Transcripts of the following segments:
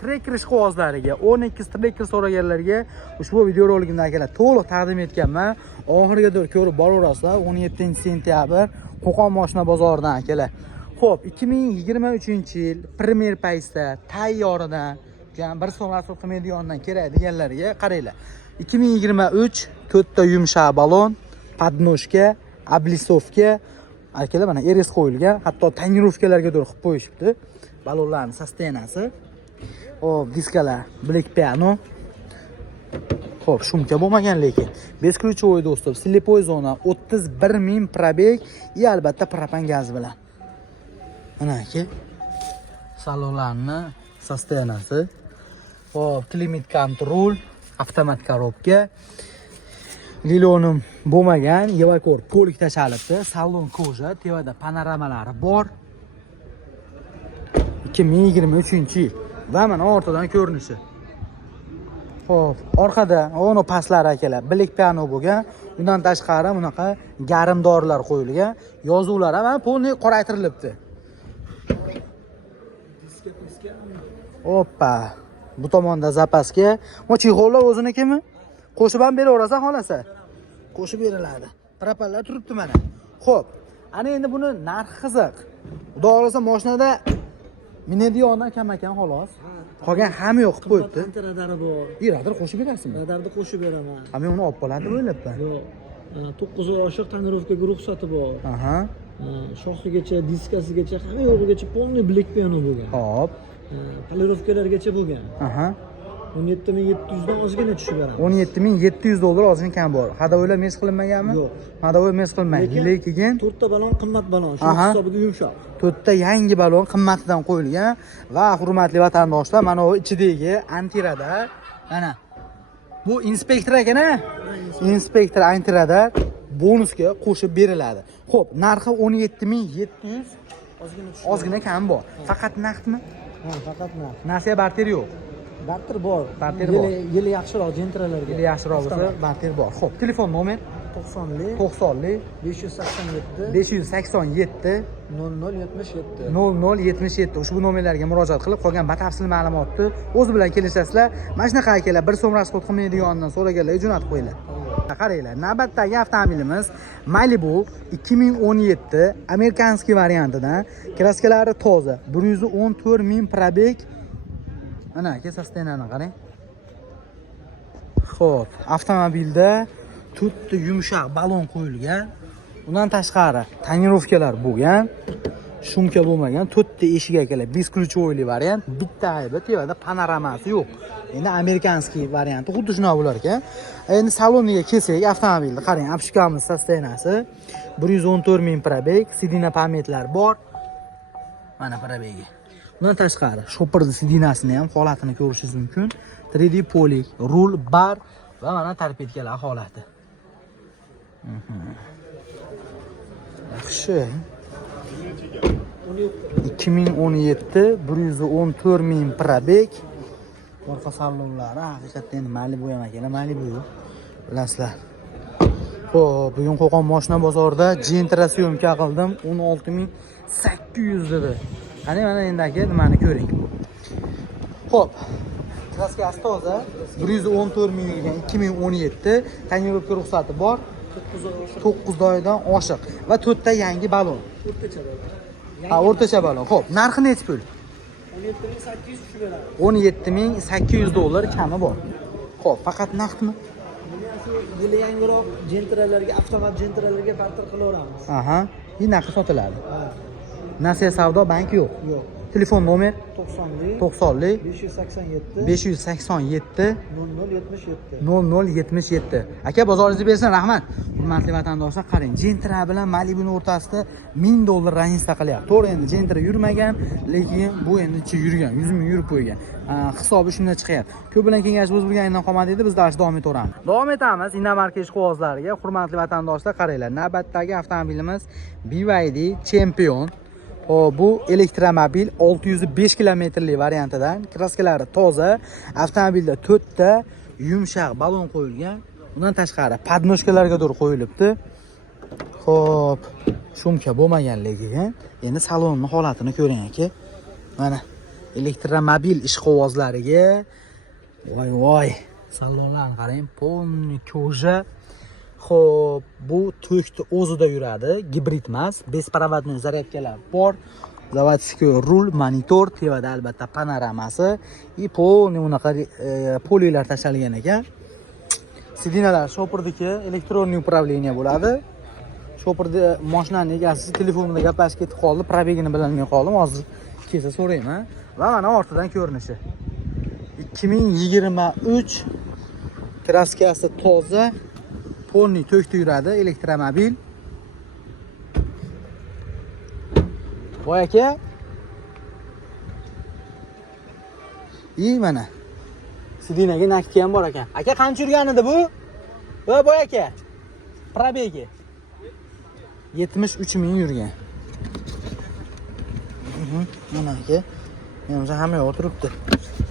trekker ishqibozlariga, 10x trekker so'raganlarga ushbu videorolikimda akalar to'liq taqdim etganman. Oxiriga ko'rib boraverasizlar. 17-sentyabr Qo'qon mashina bozoridan akalar. Xo'p, 2023-yil Premier Paysda tayyoridan, bir so'm rasol qilmaydigandan kerak deganlarga qaranglar. 2023 to'rtta yumshoq balon, podnoshka, oblisovka akalar mana eres qo'yilgan, hatto tonirovkalarga qilib qo'yishibdi. Balonlarning sostenasi. Xo'p, diskalar Black Piano. Xo'p, shumka bo'lmagan lekin. Beskruchovoy do'stlar, slipoy zona, 31.000 probeg va albatta propan gaz bilan. Mana aka. Salonlarning sostenasi. Xo'p, climate control, avtomat korobka. Lilonim bo'lmagan, Evakor polik tashalibdi. Salon koja, tevada panoramalari bor. 2023-yil va mana ortidan ko'rinishi. Xo'p, orqada ono pastlari akalar, Black Piano bo'lgan. Undan tashqari bunaqa garimdorlar qo'yilgan. Yozuvlar ham polni qoraytirilibdi. Hoppa. Bu tomonda zapaska. Mochixollar o'zinikimi? Qo'shib ham beraverasan xolasa. Qo'shib beriladi. Propanlar turibdi mana. Xo'p, ana endi buni narxi qiziq. Xudo xolasa mashinada minadigandan kam ekan xolos. Qolgan hamma yo'q qilib qo'yibdi. Radari bor. Radar qo'shib berasizmi? Radarni qo'shib beraman. Men uni olib qoladi o'ylabman. Yo'q. 9 oy oshiq tonirovkaga ruxsati bor. Aha. Shoxigacha, diskasigacha, hamma yo'g'igacha polni Black Piano bo'lgan. Hop. Polirovkalargacha bo'lgan. Aha. 17.700 dan ozgina tushib beraman. $17.700 ozgina kam bor. Hadovoylar mes qilinmaganmi? Yo'q. Hadovoy mes qilinmagan. Lekin 4 ta balon qimmat balon, shu hisobiga yumshoq. 4 ta yangi balon qimmatidan qo'yilgan va hurmatli vatandoshlar, mana bu ichidagi antiradar, mana bu inspektor ekan-a? Inspektor antiradar bonusga qo'shib beriladi. Xo'p, narxi 17.700, ozgina kam bor. Faqat naqdmi? Ha, faqat naqd. Nasiya barter yo'q. Barter bor. Barter bor. Yili yaxshiroq jentralarga. Yili yaxshiroq bo'lsa barter bor. Xo'p, telefon nomer 90 587 587 0077 0077 ushbu nomerlarga murojaat qilib qolgan batafsil ma'lumotni o'zi bilan kelishasizlar. Mana shunaqa akalar, bir so'm rasxod qilmaydigandan so'raganlarga jo'natib qo'yinglar. Qaranglar, navbatdagi avtomobilimiz Malibu 2017 amerikanskiy variantidan, kraskalari toza, 114.000 probeg. Mana aka sostenani qarang. Xo'p, avtomobilda to'rtta yumshoq balon qo'yilgan. Undan tashqari tonirovkalar bo'lgan. Shumka bo'lmagan, to'rtta eshik akalar, beskruchovoyli variant, bitta aybi, tevada panoramasi yo'q. Endi amerikanskiy varianti xuddi shunaqa bo'lar ekan. Endi saloniga kelsak, avtomobilni qarang, apshkamiz sostenasi 114.000 probeg, sidina pametlar bor. Mana probegi. Undan tashqari shopperning sidinasini ham holatini ko'rishingiz mumkin. 3D polik, rul bar va mana torpedkalar holati. Yaxshi. 2017 114.000 probeg. Orqa salonlari haqiqatdan Malibu ham akalar, Malibu bilasizlar. Xo'p, bugun Qo'qon mashina bozorida Gentra syomka qildim, 16.800 dedi. Qani mana endi aka nimani ko'ring. Xo'p, kraskasi toza, 114.000 yurgan 2017, tonirovka ruxsati bor. 9 oydan oshiq va 4 ta yangi balon. O'rtacha balon. Ha, o'rtacha balon. Xo'p, narxi necha pul? 17.800 tushib beradi. $17.800 kami bor. Xo'p, faqat naqdmi? Yili yangiroq jentralarga, avtomat jentralarga barter qilaveramiz. Aha, naqd sotiladi. Nasiya savdo banki yo'q. Yo'q. Telefon nomer 90 587 587 0077 0077. Aka, bozoringizni bersin, rahmat. Hurmatli vatandoshlar, qarang, Gentra bilan Malibuning o'rtasida $1000 raznica qilyapti. To'g'ri, endi Gentra yurmagan, lekin bu endi yurgan, 100.000 yurib qo'ygan. Hisobi shunday chiqyapti. Ko'p bilan kengash bo'z bo'lganidan qolmadi edi, biz dash davom etaveramiz. Davom etamiz inomarka ishqibozlariga. Hurmatli vatandoshlar, qaranglar, navbatdagi avtomobilimiz BYD Champion. Bu elektromobil 605 kilometrlik variantidan, kraskalari toza, avtomobilda 4 ta yumshoq balon qo'yilgan. Undan tashqari podnoshkalarga doğru qo'yilibdi. Xo'p, shumka bo'lmaganligiga endi salonning holatini ko'ring aka. Mana elektromobil ishqovozlariga. Voy. Salonlarni qarang, polni ko'ja. Xo'p, bu to'kni o'zida yuradi, gibrid emas, besprovodnoy zaryadkalar bor. Zavodskiy rul, monitor, tevada albatta panoramasi и polniy unaqa polilar tashalgan ekan. Sidinalar shopırdagi elektronniy upravleniya bo'ladi. Shopirda mashinaning egasi telefonida gaplashib ketib qoldi, probegini bilolmay qoldim. Hozir kelsa so'rayman. Va mana ortidan ko'rinishi. 2023 kraskasi toza, polniy to'kda yuradi elektromobil. Voy aka. Mana sidinaga nakti ham bor ekan. Aka qancha yurgan edi bu? Voy aka. Probegi 73 ming yurgan. Mana aka. Menimcha hamma yoq turibdi.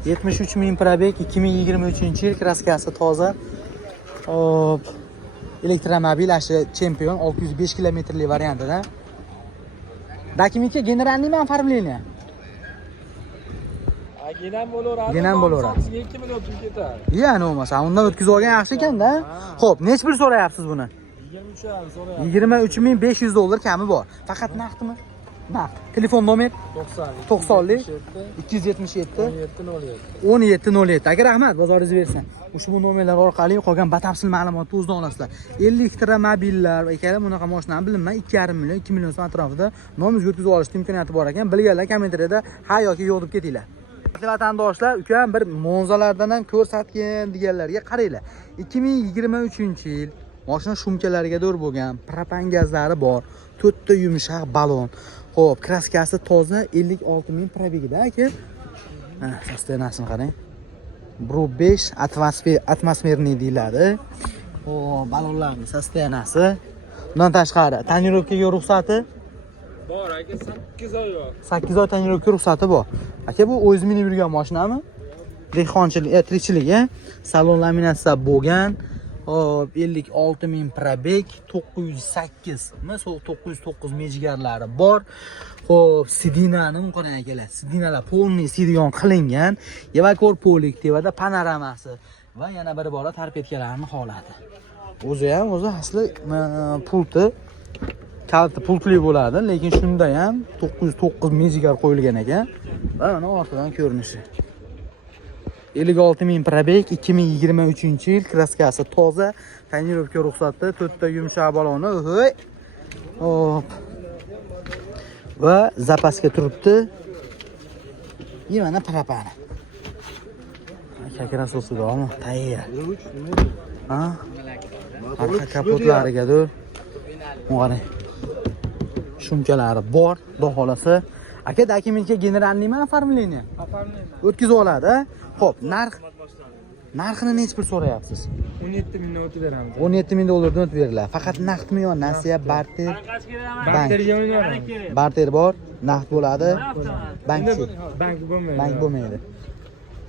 73 ming probeg, 2023-yil kraskasi toza. Hop. Elektromobil ashi Champion 605 kilometrli variantida. Dokumentga generalniy оформление. Genam bo'laveradi. Genam bo'laveradi. 2 million pul ketadi. Yani bo'lmasa, undan o'tkazib olgan yaxshi ekanda. Xo'p, necha pul so'rayapsiz buni? 23 so'rayapti. $23.500 kami bor. Faqat naqdmi? Naqd. Telefon nomer 90 277 1707. Aka rahmat, bozoringiz bersin. Ushbu nomerlar orqali qolgan batafsil ma'lumotni o'zdan olasizlar. Elektromobillar ekan, bunaqa mashinani bilinmay 2,5 million, 2 million so'm atrofida nomimizga o'tkazib olish imkoniyati bor ekan. Bilganlar kommentariyada ha yoki yo'q deb ketinglar. Vatandoshlar, ukam bir monzalardan ham ko'rsatgan deganlarga qaranglar. 2023-yil mashina shumkalariga do'r bo'lgan, propan gazlari bor, 4 ta yumshoq balon. Xo'p, kraskasi toza, 56 ming probegida aka. Sostenasini qarang. Bro 5 atmosferniy deyiladi. Xo'p, balonlarning sostenasi. Bundan tashqari tonirovkaga ruxsati Bor aka, 8 oy bor. 8 oy tonirovka ruxsati bor. Aka, bu o'z minib yurgan mashinami? Dehqonchilik, tirikchilik, salon laminatsiya bo'lgan. Hop, 56 ming probeg, 908 909 mejigarlari bor. Hop, sidinani qarang akalar. Sidinalar polniy sidiyon qilingan. Evakor polik tevada panoramasi va yana bir bora tarpetkalarning holati. O'zi asli pulti kalti pultli bo'ladi, lekin shunda ham 909 mejigar qo'yilgan ekan. Va mana ortidan ko'rinishi. 56 ming probeg, 2023-yil kraskasi toza, tonirovka ruxsati, 4 ta yumshoq baloni. Hop. Va zapaska turibdi. Mana propani. Aka krasovsiga tayyor. Ha? Arqa kapotlarigadir. Qarang. Shumkalari bor, xudo xolasa. Aka, dokumentga generalniymi, оформление? Оформление. O'tkazib oladi. Xo'p, narxini necha pul so'rayapsiz? 17 mingdan o'tib beramiz. $17,000 o'tib beriladi. Faqat naqdmi yo nasiya, barter? Bakteriya o'ynayapmiz. Barter bor, naqd bo'ladi. Bankchi. Bank bo'lmaydi. Bank bo'lmaydi.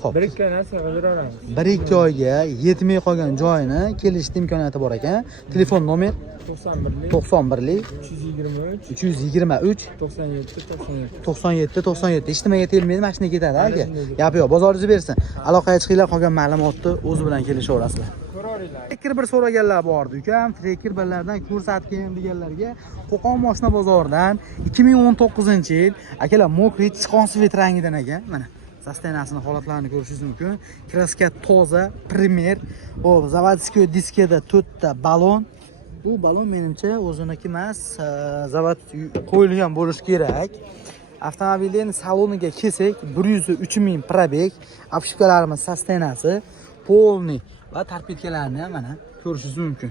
Xo'p. 1-2 oy narsa beramiz. 1-2 oyga yetmay qolgan joyini kelishda imkoniyati bor ekan. Telefon nomer 91 323 323 97 97. Ijtimoiy telmaydi, mashina ketadi aka. Gap yo'q, bozoringiz bersin. Aloqaga chiqinglar, qolgan ma'lumotni o'zi bilan kelishaverasizlar. Ko'ringlar. Trekker bir so'raganlar bordi. Ukam, trekker birlardan ko'rsatgan deganlarga Qo'qon mashina bozoridan 2019-yil akalar mokrit sichqon svet rangidan ekan. Mana sostenasini holatlarini ko'rishingiz mumkin. Kraska toza, primer. Hop, zavodskiy diskada 4 ta balon. Bu balon menimcha o'ziniki emas, zavod qo'yilgan bo'lishi kerak. Avtomobilning saloniga kelsak, 103 ming probeg, obshipkalarimiz sostenasi, polniy va tarpetkalarni mana ko'rishingiz mumkin.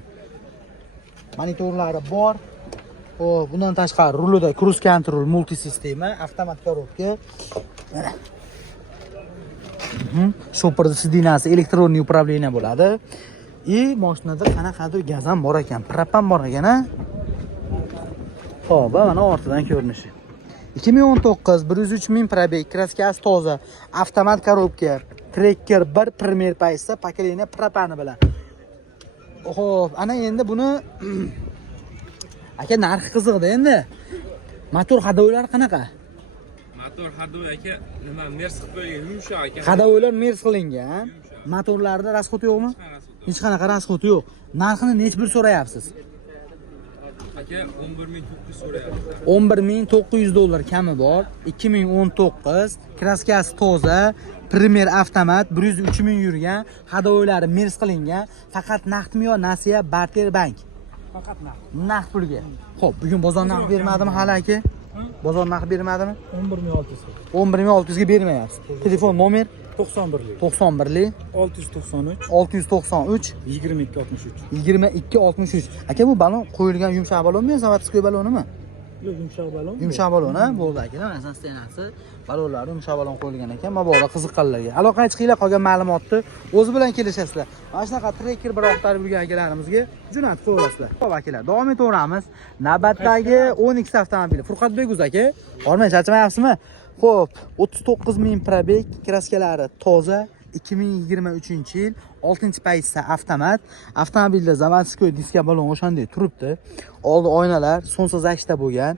Monitorlari bor. Xo'p, bundan tashqari rulida cruise control multisistema, avtomat korobka. Mana. Shopirda sidinasi elektronniy upravleniya bo'ladi. Mashinada qanaqadir gaz ham bor ekan, propan bor ekan, ha? Xo'p, mana ortidan ko'rinishi. 2019 103 ming probeg, kraskasi toza, avtomat korobka, trekker 1 primer paysda, pokoleniya propani bilan. Xo'p, ana endi buni aka narxi qiziqda endi. Motor hadoylari qanaqa? motor hadov aka nima mers qilib qo'ygan yumshoq ekan. Hadovoylar mers qilingan. Motorlarda rasxod yo'qmi? Hech qanaqa rasxod yo'q. Narxini necha pul so'rayapsiz? Aka 11900 so'rayapti. 11900 dollar kami bor. 2019 kraskasi toza, Premier avtomat 103 ming yurgan, hadovoylari mers qilingan. Faqat naqdmi yo nasiya barter bank? Faqat naqd. Naqd pulga. Xo'p, bugun bozor narxi bermadimi hali aka? Bozor narxi bermadimi? 11600. 11600 ga bermayapsiz. Telefon nomer 91lik. 91lik 693 693 2263. 2263. Aka bu balon qo'yilgan yumshoq balonmi yo zavodskiy balonimi? Yo'q, yumshoq balon. Yumshoq balon, ha? Bo'ldi aka. Mana sostenasi balonlari yumshoq balon qo'yilgan ekan. Mabodo qiziqqanlarga. Aloqaga chiqinglar, qolgan ma'lumotni o'zi bilan kelishasizlar. Mana shunaqa trekker bir oqtarib yurgan akalarimizga jo'natib qo'yasizlar. Xo'p akalar, davom etaveramiz. Navbatdagi 12 avtomobil. Furqatbek aka, hormay charchamayapsizmi? Xo'p, 39 ming probeg, kraskalari toza, 2023-yil 6-paytsa avtomat. Avtomobilda zavodskiy diska balon o'shanday turibdi. Oldi oynalar sonsiz akshda bo'lgan.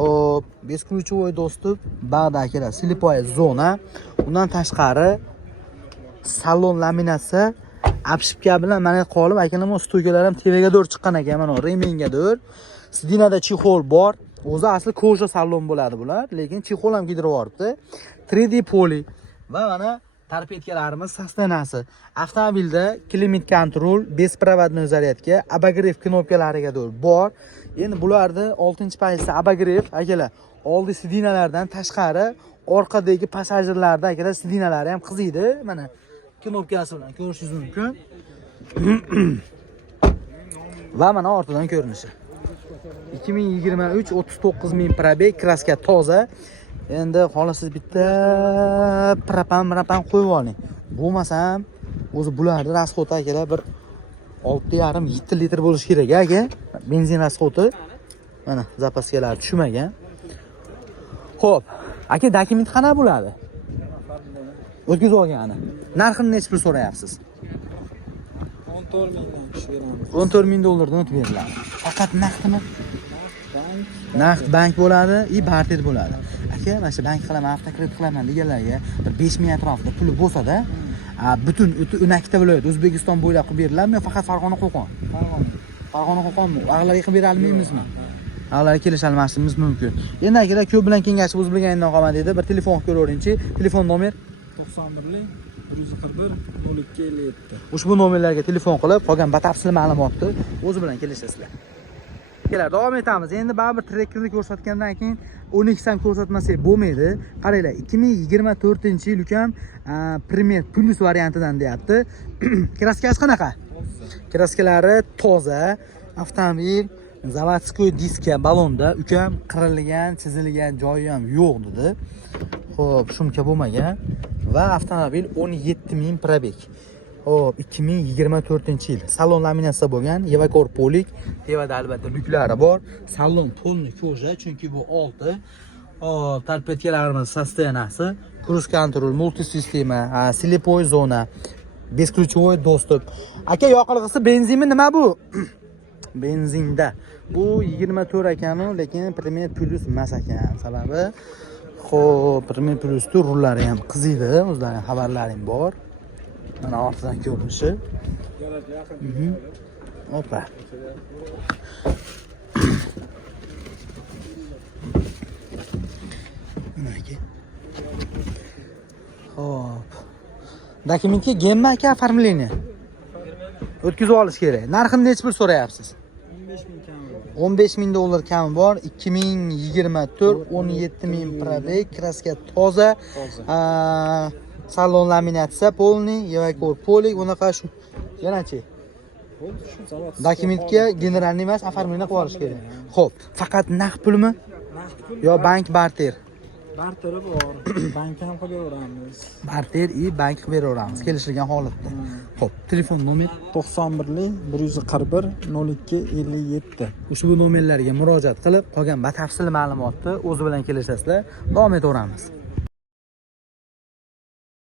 Hop, beskruchovoy do'stib, bag'da akalar, slipoy zona. Undan tashqari salon laminatsiya apshipka bilan mana qolib, akalar stoykalar ham tevaga doğru chiqqan ekan, mana remenga doğru. Sidinada chexol bor. O'zi asli koja salon bo'ladi bular, lekin chexol ham kiydirib yuboribdi. 3D poly va mana torpedkalarimiz sostenasi. Avtomobilda klimat kontrol, besprovодной zaryadka, обогрев knopkalariga doğru bor. Endi bularda 6-paytsa обогрев akalar. Oldi sidinalardan tashqari orqadagi passajirlarda akalar sidinalari ham qiziydi. Mana knopkasi bilan ko'rishingiz mumkin. Va mana ortidan ko'rinishi. 2023 39 ming probeg, kraska toza. Endi xolasiz bitta propan qo'yib oling. Bo'lmasam o'zi bularni rasxoti akalar bir 6,5-7 litr bo'lishi kerak aka. Benzin rasxoti. Mana zapaskalar tushmagan. Xo'p, aka dokument qana bo'ladi? O'tkazib olgani. Narxini necha pul so'rayapsiz? 14 mingdan tushib beramiz. 14 ming dollardan o'tib beriladi. Faqat naqdmi? Naqd bank bo'ladi, barter bo'ladi. Aka, mana shu bank qilaman, avtokredit qilaman deganlarga bir 5 ming atrofida puli bo'lsa-da, butun 12 viloyat O'zbekiston bo'ylab qilib beriladimi yo faqat Farg'ona Qo'qon? Farg'ona Qo'qonmi? Ag'larga qilib bera olmaymizmi? Ag'larga kelisha olmasimiz mumkin. Endi akalar ko'p bilan kengashib o'z bilganidan qolmadi dedi. Bir telefon ko'ravering-chi. Telefon nomer 91lik 141 0257. Ushbu nomerlarga telefon qilib, qolgan batafsil ma'lumotni o'zi bilan kelishasizlar. Kelar, davom etamiz. Endi baribir trekkerni ko'rsatgandan keyin 12 ham ko'rsatmasak bo'lmaydi. Qaranglar, 2024-yil ukam Premier Plus variantidan deyapti. Kraskasi qanaqa? Kraskalari toza, avtomobil zavodskiy diska balonda, ukam qirilgan, chizilgan joyi ham yo'q dedi. Xo'p, shumka bo'lmagan va avtomobil 17 ming probeg. Hop, 2024-yil. Salon laminatsiya bo'lgan, Evakor polik, tevada albatta lyuklari bor. Salon polni koja, chunki bu olti. Hop, torpedkalarimiz sostenasi, cruise control, multisistema, slipoy zona, beskruchovoy do'stib. Aka, yoqilg'isi benzinmi, nima bu? Benzinda. Bu 24 ekanu, lekin Premier Plus emas ekan. Sababi, xo'p, Premier Plus rullari ham qiziydi, o'zlarining xabarlaring bor. Mana ortidan ko'rinishi. Opa. Mana Hop. Dokumentga gemma aka оформление. O'tkazib olish kerak. Narxini necha pul so'rayapsiz? 15 ming kami bor. 15 ming dollar kami bor. 2024 17 ming probeg, kraska toza. Salon laminatsiya polni, Evakor polik, unaqa shu. Yana-chi? Dokumentga generalniy emas, оформление qilib olish kerak. Xo'p, faqat naqd pulmi? Naqd pul. Yo bank barter? Barteri bor. Bank ham qilib beramiz. Barter bank qilib beraveramiz kelishilgan holatda. Xo'p, telefon nomer 91lik 141 0257. ushbu nomerlarga murojaat qilib, qolgan batafsil ma'lumotni o'zi bilan kelishasizlar. Davom etaveramiz.